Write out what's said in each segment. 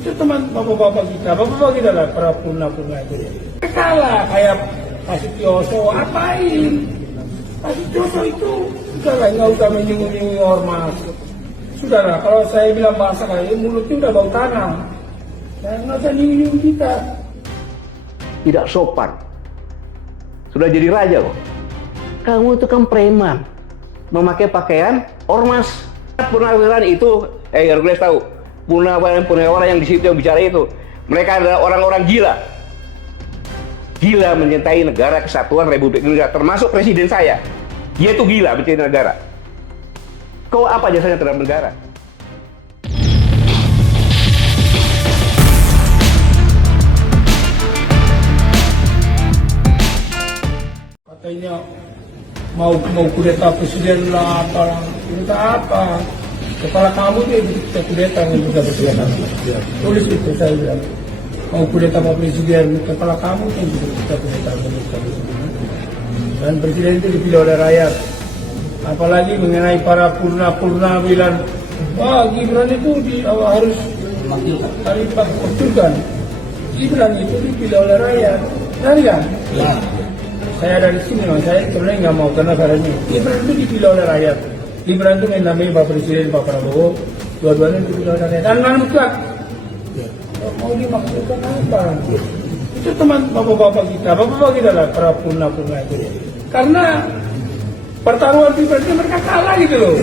Itu teman bapak-bapak kita lah, para purna-purna itu. Kalah kayak Pak Sutioso, apain? Pak Sutioso itu sudahlah, nggak usah menyinggung-nyinggung ormas. Sudahlah, kalau saya bilang bahasa kayak mulutnya udah bau tanah. Ya, nggak usah nyinggung-nyinggung kita. Tidak sopan. Sudah jadi raja kok. Kamu itu kan preman, memakai pakaian ormas. Purnawirawan itu, Hercules tahu. Purnawirawan yang di situ yang bicara itu, mereka adalah orang-orang gila. Gila mencintai negara kesatuan Republik Indonesia, termasuk presiden saya. Dia itu gila mencintai negara. Kau apa jasanya terhadap negara? Katanya mau kudeta presiden lah, kudeta apa? Kepala kamu dia bisa kudeta yang juga presiden. Tulis itu saya bilang. Mau kudeta Pak Presiden, kepala kamu yang bisa kudeta presiden. Dan presiden itu dipilih oleh rakyat. Apalagi mengenai para purna bilang, wah Gibran itu harus dimakzulkan. Gibran itu dipilih oleh rakyat. Benar kan? Ya. Saya dari sini, saya sebenarnya nggak mau karena ini. Gibran itu dipilih oleh rakyat. Gibran itu menamai Pak Presiden, Pak Prabowo, dua-duanya dipilih oleh rakyat. Dan mutlak. Mau dimaksudkan apa? Itu teman bapak-bapak kita lah, para purna-purna itu. Karena pertarungan pilpresnya mereka kalah gitu loh.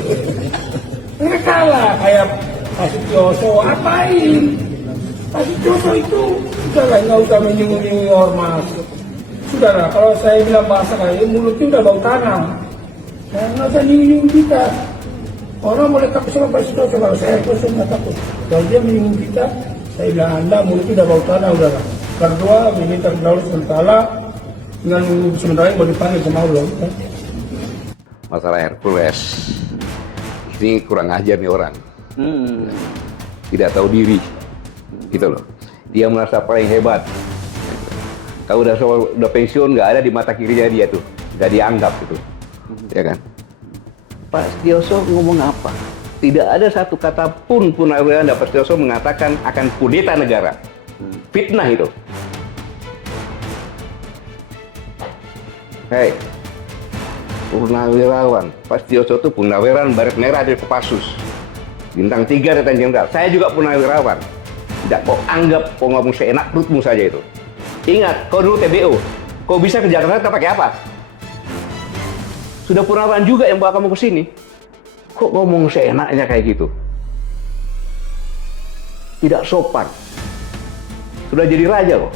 Mereka kalah kayak Pak Sutioso, apain? Pak Sutioso itu sudahlah, nggak usah menyinggung-nyinggung ormas. Sudahlah, kalau saya bilang bahasa kayak mulutnya udah bau tanah. Ya, nggak usah nyinggung-nyinggung kita. Orang boleh takut sama Pak Sutioso, kalau saya kosong nggak takut. Kalau dia menyinggung kita, saya bilang Anda mulutnya udah bau tanah, udahlah. Berdua meminta kedaulatan sementara dengan sementara yang mau dipanggil sama Allah. Masalah Hercules ini kurang ajar nih orang. Tidak tahu diri, gitu loh. Dia merasa paling hebat. Kalau udah pensiun, nggak ada di mata kirinya dia tuh, nggak dianggap gitu, ya kan? Pak Sutioso ngomong apa? Tidak ada satu kata pun Purnawirawan Pak Sutioso mengatakan akan kudeta negara. Fitnah itu. Hei, Purnawirawan Pak Sutioso itu Purnawirawan Baret Merah dari Kopassus, bintang 3 Letnan Jenderal. Saya juga Purnawirawan. Tidak kau anggap kau ngomong seenak perutmu saja itu. Ingat, kau dulu TBO. Kau bisa ke Jakarta pakai apa? Sudah Purnawirawan juga yang bawa kamu ke sini. Kok ngomong seenaknya kayak gitu? Tidak sopan. Sudah jadi raja kok.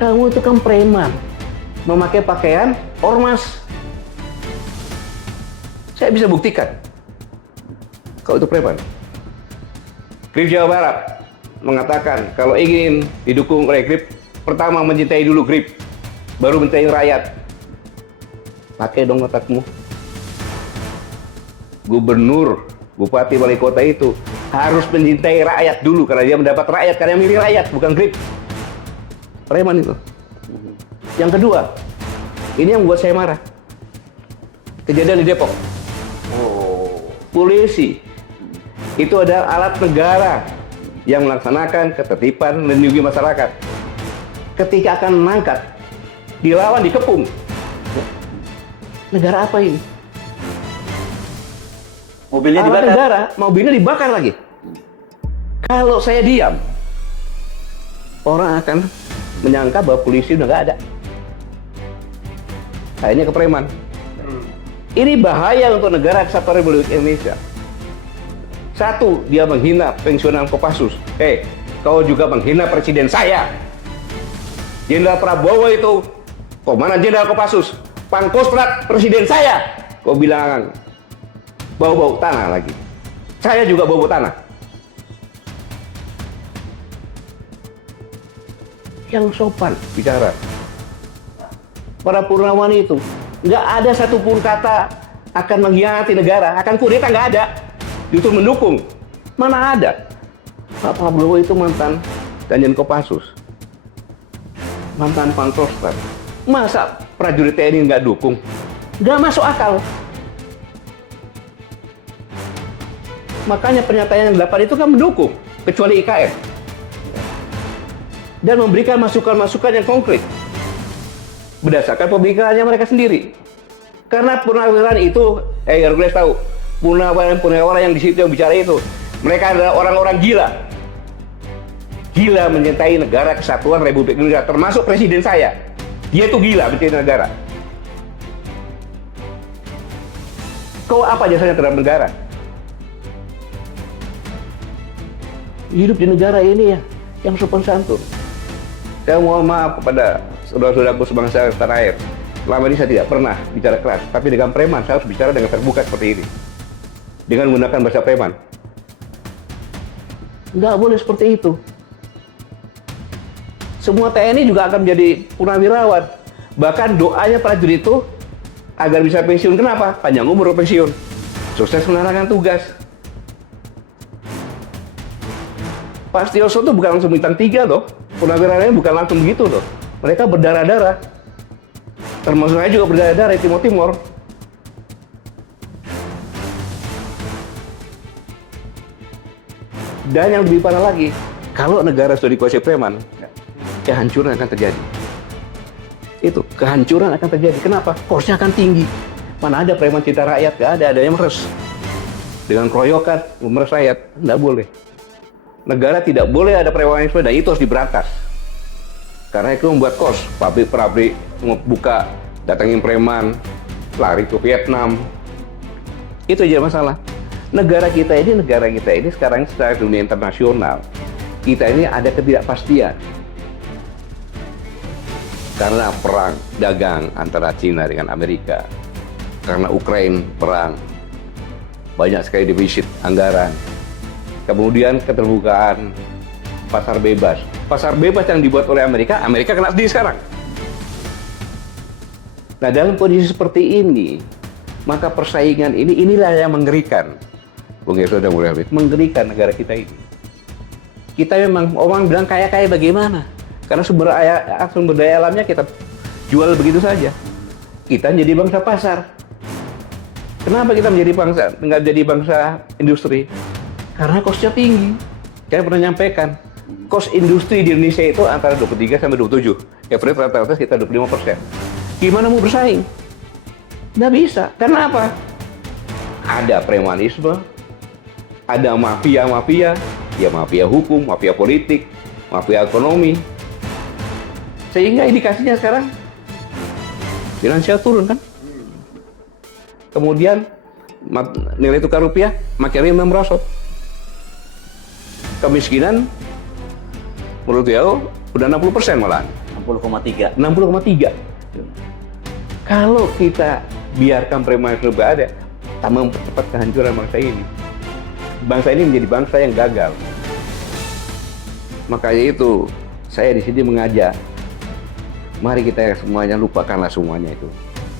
Kamu itu kan preman, memakai pakaian ormas. Saya bisa buktikan kau itu preman. Grip Jawa Barat mengatakan kalau ingin didukung oleh Grip, pertama mencintai dulu Grip, baru mencintai rakyat. Pakai dong otakmu. Gubernur, bupati, wali kota itu harus mencintai rakyat dulu karena dia mendapat rakyat, karena yang milih rakyat, bukan Grip. Preman itu. Yang kedua, ini yang membuat saya marah. Kejadian di Depok. Polisi itu adalah alat negara yang melaksanakan ketertiban, melindungi masyarakat. Ketika akan mengangkat, dilawan, dikepung. Negara apa ini? Mobilnya alat dibakar. Negara, mobilnya dibakar lagi. Kalau saya diam, orang akan menyangka bahwa polisi udah nggak ada. Akhirnya ke preman. Ini bahaya untuk negara kesatuan Republik Indonesia. Satu, dia menghina pensiunan Kopassus. Kau juga menghina presiden saya. Jenderal Prabowo itu komandan Jenderal Kopassus, Pangkostrat presiden saya. Kau bilang bau-bau tanah lagi. Saya juga bau-bau tanah. Yang sopan bicara. Para Purnawan itu nggak ada satupun kata akan mengkhianati negara, akan kudeta, nggak ada. Justru mendukung. Mana ada? Pak Prabowo itu mantan Danjen Kopassus, mantan Pangkostrat. Masa prajurit TNI nggak dukung? Nggak masuk akal. Makanya pernyataan yang 8 itu kan mendukung, kecuali IKN. dan memberikan masukan-masukan yang konkret berdasarkan pemikirannya mereka sendiri. Karena purnawirawan itu, Hercules tahu, purnawirawan yang di situ yang bicara itu, mereka adalah orang-orang gila. Gila mencintai negara kesatuan Republik Indonesia, termasuk presiden saya. Dia itu gila mencintai negara. Kau apa jasanya terhadap negara? Hidup di negara ini ya, yang sopan santun. Saya mohon maaf kepada saudara-saudaraku sebangsa tanah air. Selama ini saya tidak pernah bicara keras, tapi dengan preman saya harus bicara dengan terbuka seperti ini. Dengan menggunakan bahasa preman. Nggak boleh seperti itu. Semua TNI juga akan menjadi purnawirawan. Bahkan doanya prajurit itu agar bisa pensiun. Kenapa? Panjang umur pensiun. Sukses menjalankan tugas. Pak Setioso itu bukan langsung bintang 3 loh. Purnawirawannya bukan langsung begitu loh. Mereka berdarah-darah. Termasuk saya juga berdarah-darah di Timur Timur. Dan yang lebih parah lagi, kalau negara sudah dikuasai preman, kehancuran akan terjadi. Itu, kehancuran akan terjadi. Kenapa? Cost-nya akan tinggi. Mana ada preman cinta rakyat? Gak ada, adanya meres. Dengan keroyokan, meres rakyat. Nggak boleh. Negara tidak boleh ada premanisme, dan itu harus diberantas. Karena itu membuat kos. Pabrik-pabrik buka, datangin preman, lari ke Vietnam. Itu aja masalah. Negara kita ini sekarang secara dunia internasional, kita ini ada ketidakpastian. Karena perang dagang antara Cina dengan Amerika. Karena Ukraina perang. Banyak sekali defisit anggaran. Kemudian keterbukaan pasar bebas. Pasar bebas yang dibuat oleh Amerika, Amerika kena sendiri sekarang. Nah, dalam kondisi seperti ini, maka persaingan inilah yang mengerikan. Bung Yesod dan Bung Helmi, mengerikan negara kita ini. Kita memang, orang bilang kaya-kaya bagaimana? Karena sumber daya alamnya kita jual begitu saja. Kita jadi bangsa pasar. Kenapa kita nggak jadi bangsa industri? Karena kosnya tinggi. Saya pernah nyampaikan, kos industri di Indonesia itu antara 23 sampai 27. Average rata-rata sekitar 25%. Gimana mau bersaing? Nggak bisa. Karena apa? Ada premanisme, ada mafia-mafia, ya mafia hukum, mafia politik, mafia ekonomi. Sehingga indikasinya sekarang finansial turun kan? Kemudian nilai tukar rupiah makin merosot. Kemiskinan menurut WHO udah 60% malahan. 60,3. 60,3. Kalau kita biarkan premanisme ada, tambah mempercepat kehancuran bangsa ini. Bangsa ini menjadi bangsa yang gagal. Makanya itu saya di sini mengajak, mari kita semuanya lupakanlah semuanya itu.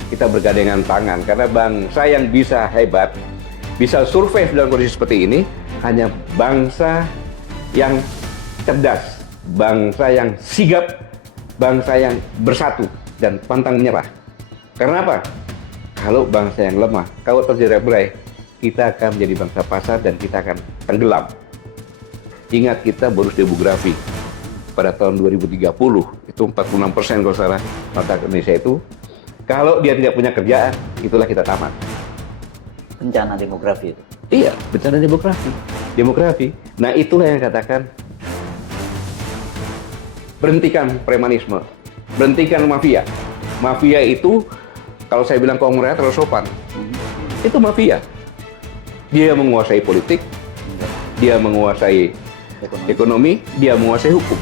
Kita bergandengan tangan karena bangsa yang bisa hebat, bisa survive dalam kondisi seperti ini hanya bangsa yang cerdas, bangsa yang sigap, bangsa yang bersatu dan pantang menyerah. Karena apa? Kalau bangsa yang lemah, kalau terjadi berai, kita akan menjadi bangsa pasar dan kita akan tenggelam. Ingat, kita bonus demografi pada tahun 2030 itu 46% kalau salah mata Indonesia itu. Kalau dia tidak punya kerjaan, itulah kita tamat. Bencana demografi itu. Iya, bencana demografi. Nah, itulah yang katakan berhentikan premanisme, berhentikan mafia. Mafia itu kalau saya bilang kongres terlalu sopan. Itu mafia. Dia menguasai politik, dia menguasai ekonomi, dia menguasai hukum.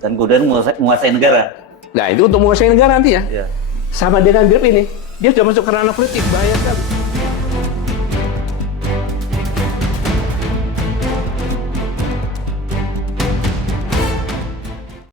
Dan kemudian menguasai negara. Nah, itu untuk menguasai negara nanti ya. Ya. Sama dengan Grab ini, dia sudah masuk ke ranah politik, bahaya sekali.